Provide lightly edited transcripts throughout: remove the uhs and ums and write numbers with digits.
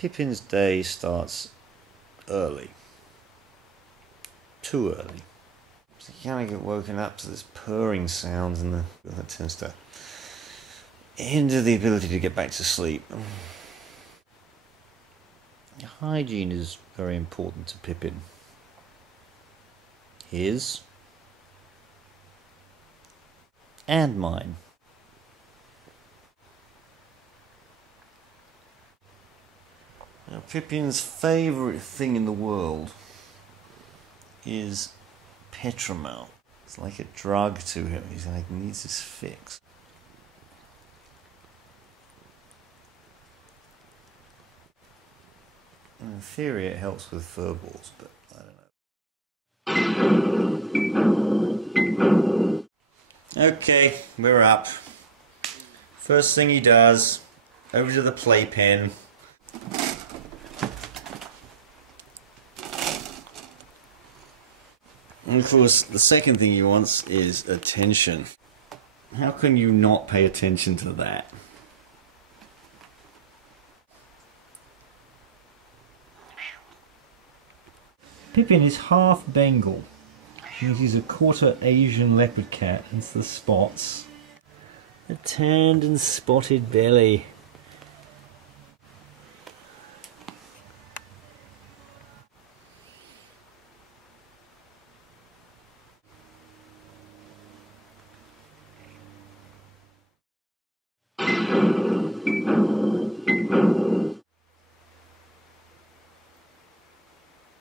Pippin's day starts early. Too early. So you kind of get woken up to this purring sound, and that tends to hinder the ability to get back to sleep. Hygiene is very important to Pippin. His and mine. Now, Pippin's favourite thing in the world is petromel. It's like a drug to him. He's like, needs his fix. In theory, it helps with fur balls, but I don't know. Okay, we're up. First thing he does, over to the playpen. And of course, the second thing he wants is attention. How can you not pay attention to that? Pippin is half Bengal. He's a quarter Asian leopard cat. It's the spots. A tanned and spotted belly.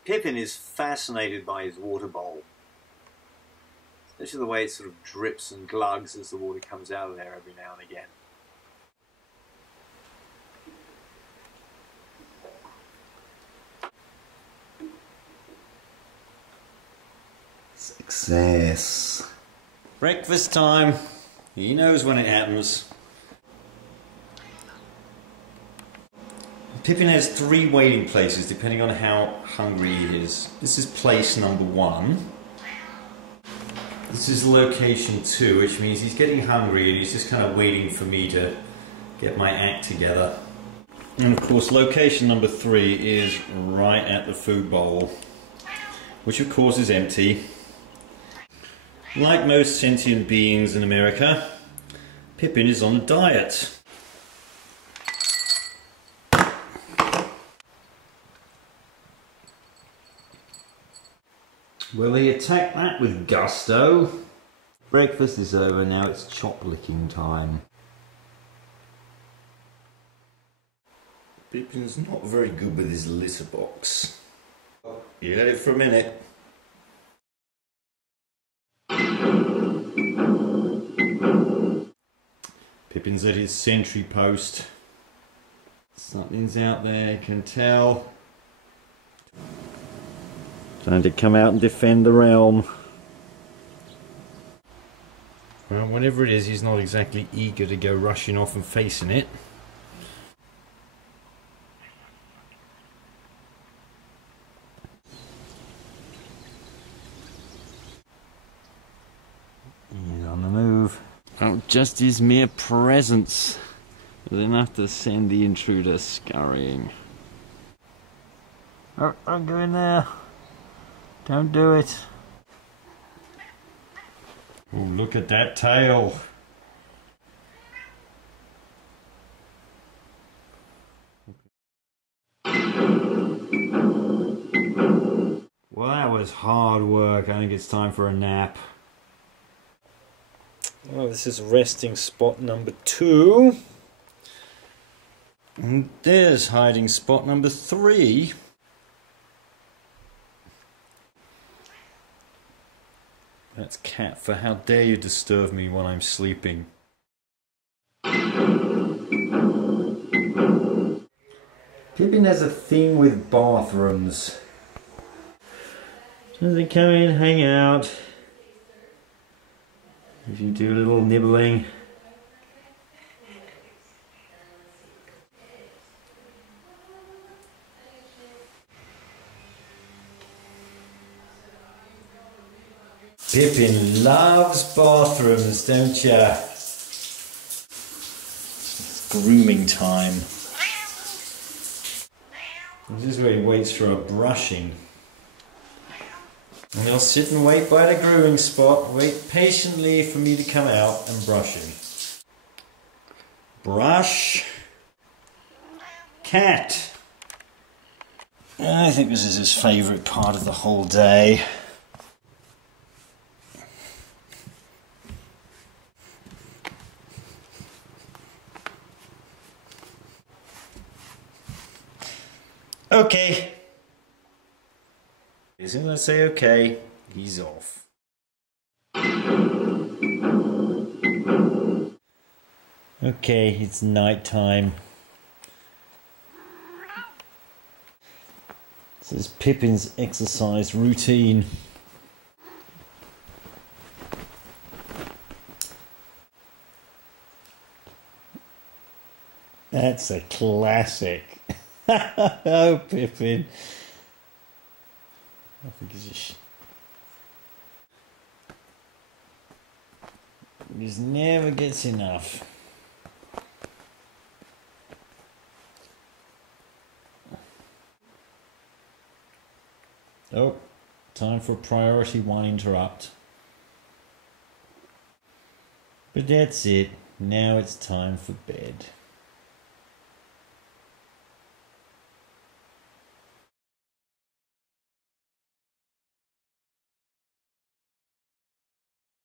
Pippin is fascinated by his water bowl, especially the way it sort of drips and glugs as the water comes out of there every now and again. Success. Breakfast time. He knows when it happens. Pippin has 3 waiting places depending on how hungry he is. This is place number 1. This is location 2, which means he's getting hungry and he's just kind of waiting for me to get my act together. And of course location number 3 is right at the food bowl, which of course is empty. Like most sentient beings in America, Pippin is on a diet. Will he attack that with gusto? Breakfast is over, now it's chop licking time. Pippin's not very good with his litter box. You let it for a minute. Pippin's at his sentry post. Something's out there, you can tell. Time to come out and defend the realm. Well, whatever it is, he's not exactly eager to go rushing off and facing it. He's on the move. Oh, just his mere presence was enough to send the intruder scurrying. Oh, I'm going there. Don't do it. Oh, look at that tail. Well, that was hard work. I think it's time for a nap. Oh, this is resting spot number 2. And there's hiding spot number 3. That's cat for how dare you disturb me when I'm sleeping. Pippin has a thing with bathrooms. So they come in, hang out. If you do a little nibbling. Pippin loves bathrooms, don't ya? It's grooming time. This is where he waits for a brushing. And he'll sit and wait by the grooming spot, wait patiently for me to come out and brush him. Brush. Cat. I think this is his favourite part of the whole day. Okay. As soon as I say okay, he's off. Okay, it's night time. This is Pippin's exercise routine. That's a classic. Oh, Pippin. I think he's just never gets enough. Oh, time for priority one interrupt. But that's it. Now it's time for bed.